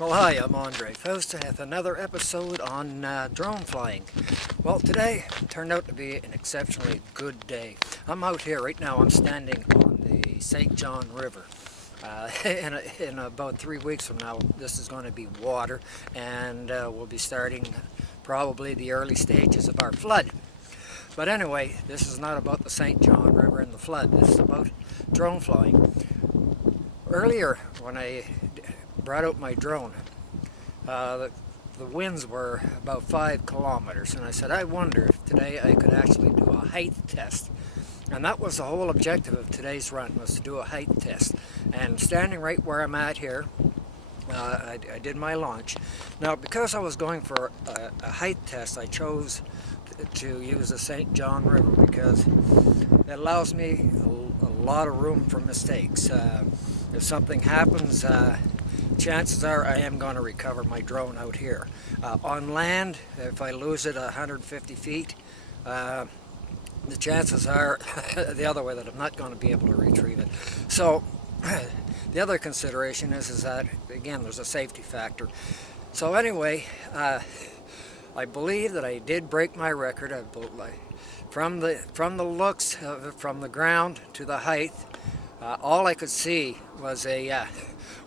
Well, hi, I'm Andre Fausta with another episode on drone flying. Well, today turned out to be an exceptionally good day. I'm out here right now. I'm standing on the St. John River. In about 3 weeks from now, this is going to be water, and we'll be starting probably the early stages of our flood. But anyway, this is not about the St. John River and the flood. This is about drone flying. Earlier, when I brought out my drone, the winds were about 5 kilometers, and I said, I wonder if today I could actually do a height test. And that was the whole objective of today's run, was to do a height test. And standing right where I'm at here, I did my launch. Now, because I was going for a height test, I chose to use the St. John River because it allows me a lot of room for mistakes. If something happens, chances are I am going to recover my drone out here. On land, if I lose it 150 feet, the chances are the other way, that I'm not going to be able to retrieve it. So the other consideration is that, again, there's a safety factor. So anyway, I believe that I did break my record. From the looks of it, from the ground to the height, all I could see was a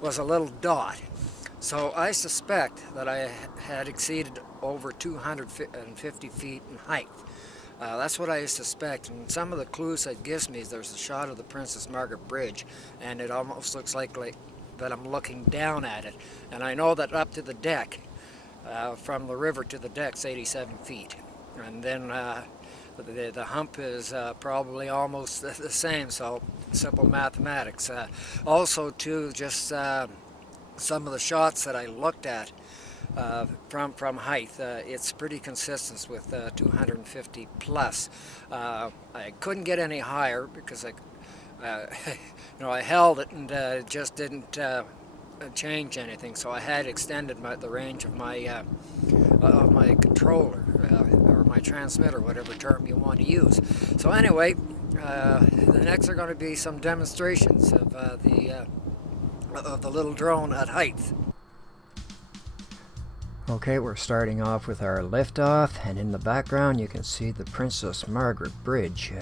little dot. So I suspect that I had exceeded over 250 feet in height. That's what I suspect, and some of the clues that gives me is there's a shot of the Princess Margaret Bridge, and it almost looks like that I'm looking down at it. And I know that up to the deck, from the river to the deck's 87 feet. And then the hump is probably almost the same, so simple mathematics. Also, too, just some of the shots that I looked at from height, it's pretty consistent with 250 plus. I couldn't get any higher because I held it and it just didn't change anything. So I had extended the range of my controller or my transmitter, whatever term you want to use. So anyway, the next are going to be some demonstrations of the little drone at height. Okay, we're starting off with our liftoff, and in the background you can see the Princess Margaret Bridge,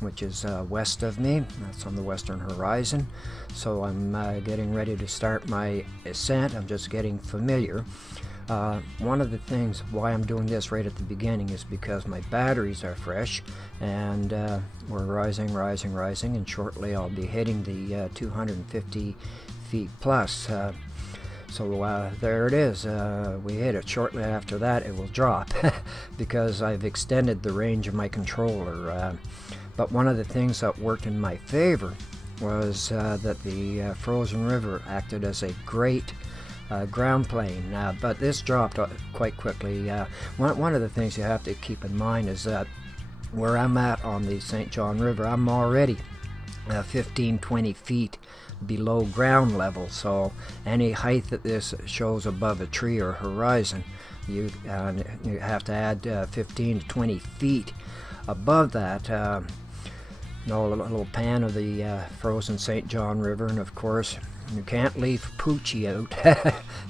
which is west of me. That's on the western horizon. So I'm getting ready to start my ascent. I'm just getting familiar. One of the things why I'm doing this right at the beginning is because my batteries are fresh, and we're rising, and shortly I'll be hitting the 250 feet plus. So there it is. We hit it. Shortly after that it will drop because I've extended the range of my controller. But one of the things that worked in my favor was that the frozen river acted as a great ground plane, but this dropped quite quickly. One of the things you have to keep in mind is that where I'm at on the St. John River, I'm already 15-20 feet below ground level, so any height that this shows above a tree or horizon, you have to add 15 to 20 feet above that. A little pan of the frozen St. John River, and of course you can't leave Poochie out.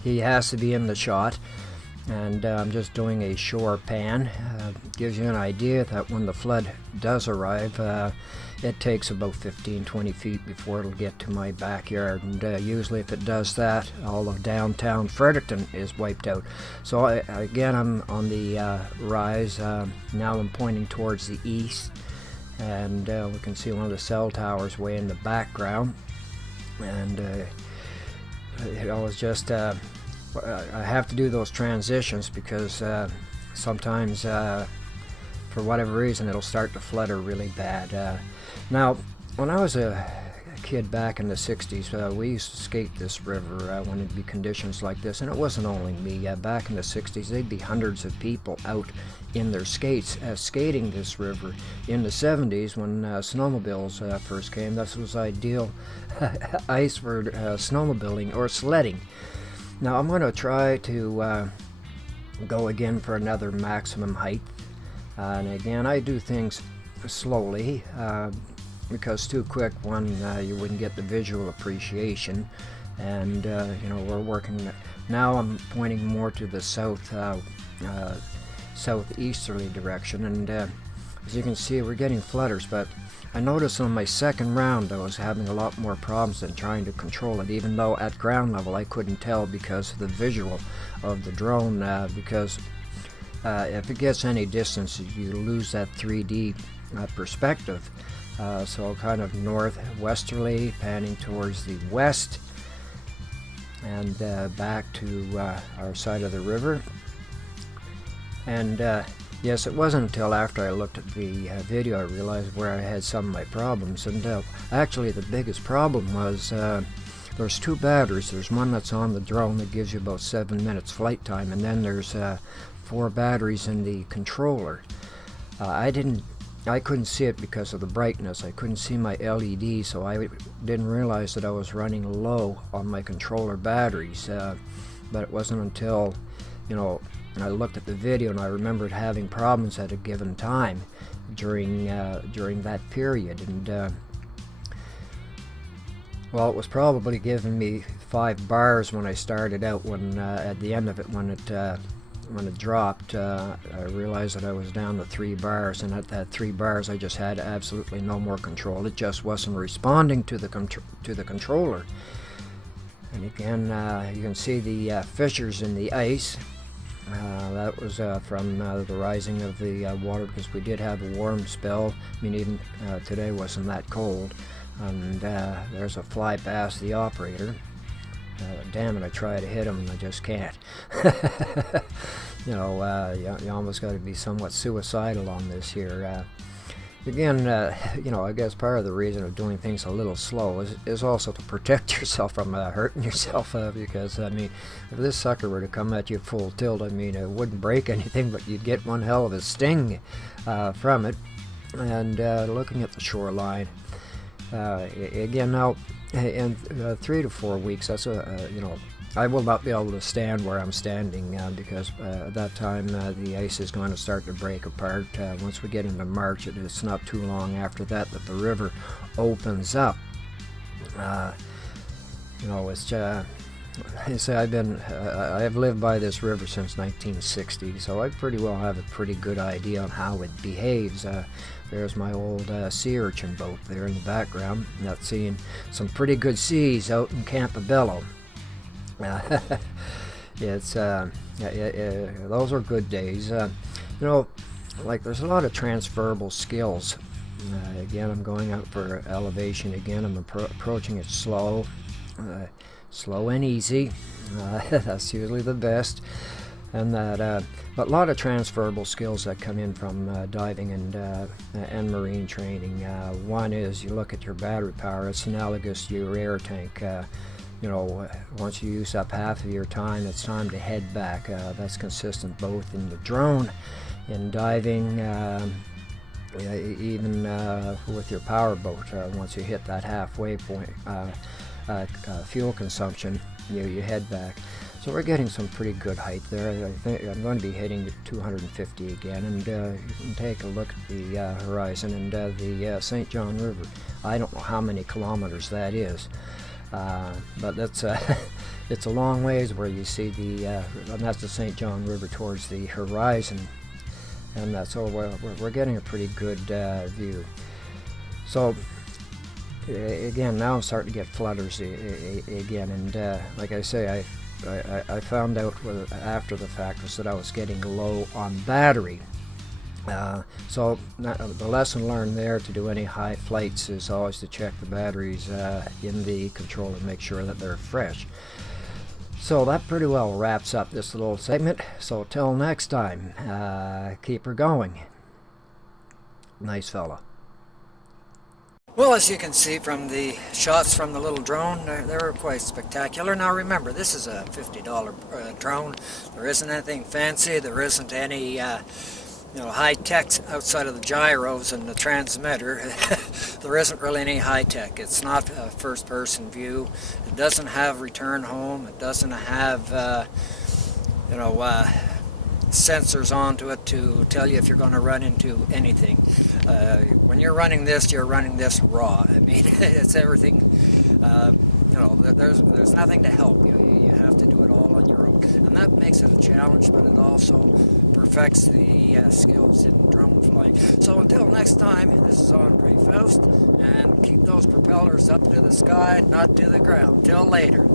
He has to be in the shot. And I'm just doing a shore pan. Gives you an idea that when the flood does arrive, it takes about 15-20 feet before it'll get to my backyard, and usually if it does that, all of downtown Fredericton is wiped out. So again, I'm on the rise. Now I'm pointing towards the east, and we can see one of the cell towers way in the background. And it's just I have to do those transitions because sometimes for whatever reason it'll start to flutter really bad. Now, when I was a kid back in the 60s, we used to skate this river when it'd be conditions like this, and it wasn't only me. Back in the 60s, there'd be hundreds of people out in their skates skating this river. In the 70s, when snowmobiles first came, this was ideal ice for snowmobiling or sledding. Now I'm going to try to go again for another maximum height, and again I do things slowly because too quick, one, you wouldn't get the visual appreciation, and you know, we're working now. I'm pointing more to the southeasterly direction, and as you can see, we're getting flutters, but I noticed on my second round I was having a lot more problems than trying to control it, even though at ground level I couldn't tell because of the visual of the drone, because if it gets any distance you lose that 3D perspective. So kind of northwesterly, panning towards the west, and back to our side of the river. And yes, it wasn't until after I looked at the video I realized where I had some of my problems. And actually the biggest problem was there's two batteries. There's one that's on the drone that gives you about 7 minutes flight time, and then there's 4 batteries in the controller. I couldn't see it because of the brightness. I couldn't see my LED, so I didn't realize that I was running low on my controller batteries. But it wasn't until, you know, I looked at the video and I remembered having problems at a given time during that period. And well, it was probably giving me 5 bars when I started out. When at the end of it, when it dropped, I realized that I was down to 3 bars, and at that 3 bars I just had absolutely no more control. It just wasn't responding to the controller. And again, you can see the fissures in the ice. That was from the rising of the water, because we did have a warm spell. I mean, even today wasn't that cold. And there's a fly past the operator. Damn it, I try to hit him and I just can't. You know, you almost got to be somewhat suicidal on this here. Again, you know, I guess part of the reason of doing things a little slow is also to protect yourself from hurting yourself, because, I mean, if this sucker were to come at you full tilt, I mean, it wouldn't break anything, but you'd get one hell of a sting from it. And looking at the shoreline, again, now, in 3 to 4 weeks, that's you know, I will not be able to stand where I'm standing because at that time the ice is going to start to break apart. Once we get into March, it's not too long after that the river opens up. You know, it's I say I've lived by this river since 1960, so I pretty well have a pretty good idea on how it behaves. There's my old sea urchin boat there in the background. That's seeing some pretty good seas out in Campobello. It's those are good days. You know, like, there's a lot of transferable skills. Again, I'm going out for elevation again. I'm approaching it slow. Slow and easy. That's usually the best. And that, but a lot of transferable skills that come in from diving and marine training. One is, you look at your battery power. It's analogous to your air tank. You know, once you use up half of your time, it's time to head back. That's consistent both in the drone, in diving, even with your power boat. Once you hit that halfway point, fuel consumption, you head back. So we're getting some pretty good height there. I think I'm going to be hitting 250 again, and you can take a look at the horizon and the St. John River. I don't know how many kilometers that is, but that's it's a long ways where you see the and that's the St. John River towards the horizon, and so we're getting a pretty good view. So again, now I'm starting to get flutters again, and like I say, I found out after the fact was that I was getting low on battery. So the lesson learned there to do any high flights is always to check the batteries in the controller and make sure that they're fresh. So that pretty well wraps up this little segment. So till next time, keep her going. Nice fella. Well, as you can see from the shots from the little drone, they were quite spectacular. Now remember, this is a $50 drone. There isn't anything fancy. There isn't any you know, high tech outside of the gyros and the transmitter. There isn't really any high tech. It's not a first person view. It doesn't have return home. It doesn't have you know, sensors onto it to tell you if you're going to run into anything. When you're running this raw. I mean, it's everything. There's nothing to help you. You have to do it all on your own, and that makes it a challenge, but it also perfects the skills in drone flying. So until next time, this is Andre Faust, and keep those propellers up to the sky, not to the ground. Till later.